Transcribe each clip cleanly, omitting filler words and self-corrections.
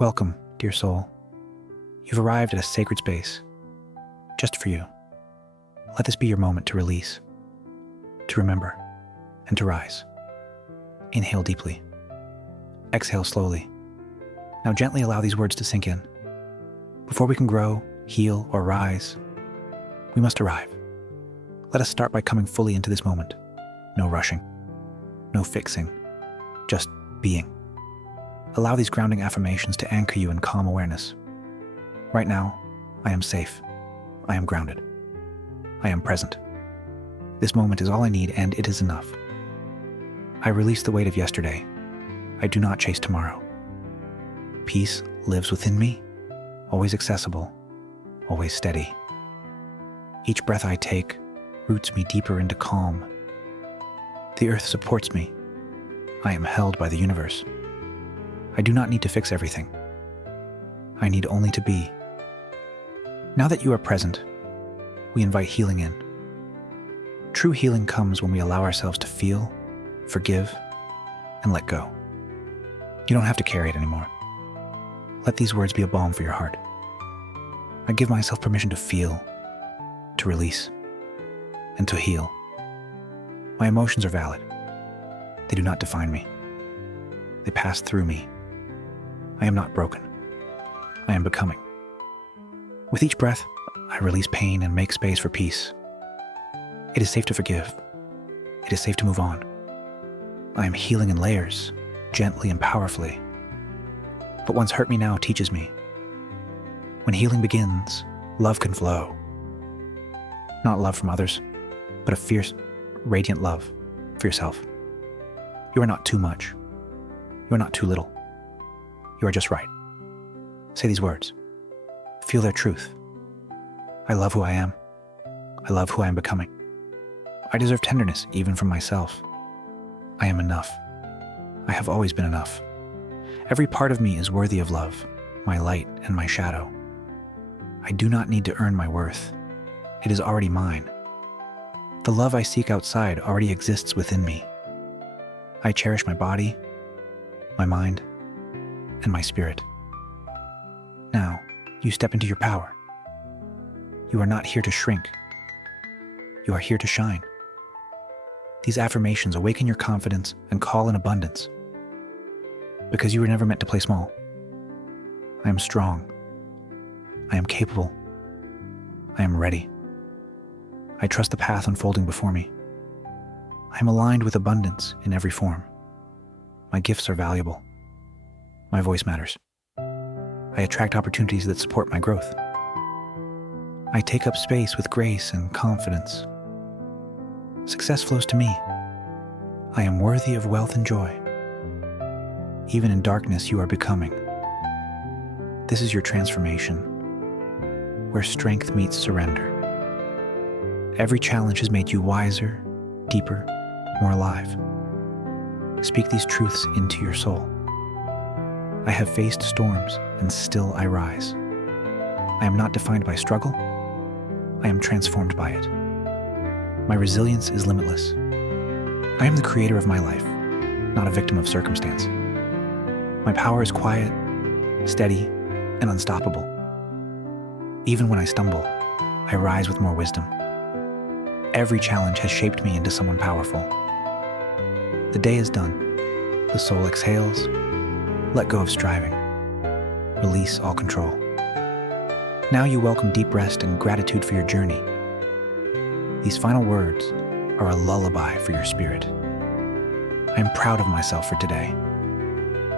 Welcome, dear soul. You've arrived at a sacred space, just for you. Let this be your moment to release, to remember, and to rise. Inhale deeply. Exhale slowly. Now gently allow these words to sink in. Before we can grow, heal, or rise, we must arrive. Let us start by coming fully into this moment. No rushing, no fixing, just being. Allow these grounding affirmations to anchor you in calm awareness. Right now, I am safe. I am grounded. I am present. This moment is all I need, and it is enough. I release the weight of yesterday. I do not chase tomorrow. Peace lives within me, always accessible, always steady. Each breath I take roots me deeper into calm. The earth supports me. I am held by the universe. I do not need to fix everything. I need only to be. Now that you are present, we invite healing in. True healing comes when we allow ourselves to feel, forgive, and let go. You don't have to carry it anymore. Let these words be a balm for your heart. I give myself permission to feel, to release, and to heal. My emotions are valid. They do not define me. They pass through me. I am not broken. I am becoming. With each breath, I release pain and make space for peace. It is safe to forgive. It is safe to move on. I am healing in layers, gently and powerfully. But what's hurt me now teaches me. When healing begins, love can flow. Not love from others, but a fierce, radiant love for yourself. You are not too much. You are not too little. You are just right. Say these words. Feel their truth. I love who I am. I love who I am becoming. I deserve tenderness even from myself. I am enough. I have always been enough. Every part of me is worthy of love, my light and my shadow. I do not need to earn my worth. It is already mine. The love I seek outside already exists within me. I cherish my body, my mind, and my spirit. Now, you step into your power. You are not here to shrink. You are here to shine. These affirmations awaken your confidence and call in abundance. Because you were never meant to play small. I am strong. I am capable. I am ready. I trust the path unfolding before me. I am aligned with abundance in every form. My gifts are valuable. My voice matters. I attract opportunities that support my growth. I take up space with grace and confidence. Success flows to me. I am worthy of wealth and joy. Even in darkness, you are becoming. This is your transformation, where strength meets surrender. Every challenge has made you wiser, deeper, more alive. Speak these truths into your soul. I have faced storms, and still I rise. I am not defined by struggle. I am transformed by it. My resilience is limitless. I am the creator of my life, not a victim of circumstance. My power is quiet, steady, and unstoppable. Even when I stumble, I rise with more wisdom. Every challenge has shaped me into someone powerful. The day is done. The soul exhales. Let go of striving. Release all control. Now you welcome deep rest and gratitude for your journey. These final words are a lullaby for your spirit. I am proud of myself for today.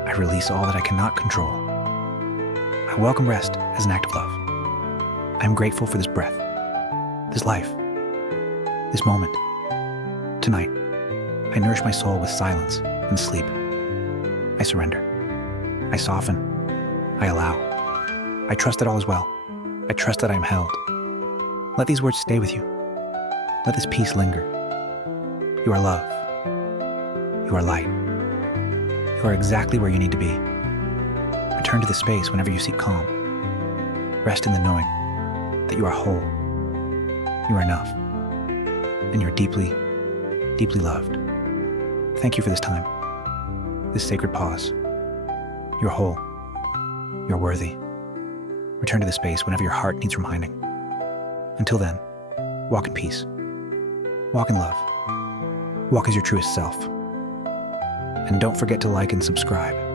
I release all that I cannot control. I welcome rest as an act of love. I am grateful for this breath, this life, this moment. Tonight, I nourish my soul with silence and sleep. I surrender. I soften. I allow. I trust that all is well. I trust that I am held. Let these words stay with you. Let this peace linger. You are love. You are light. You are exactly where you need to be. Return to this space whenever you seek calm. Rest in the knowing that you are whole. You are enough. And you're deeply, deeply loved. Thank you for this time, this sacred pause. You're whole. You're worthy. Return to the space whenever your heart needs reminding. Until then, walk in peace. Walk in love. Walk as your truest self. And don't forget to like and subscribe.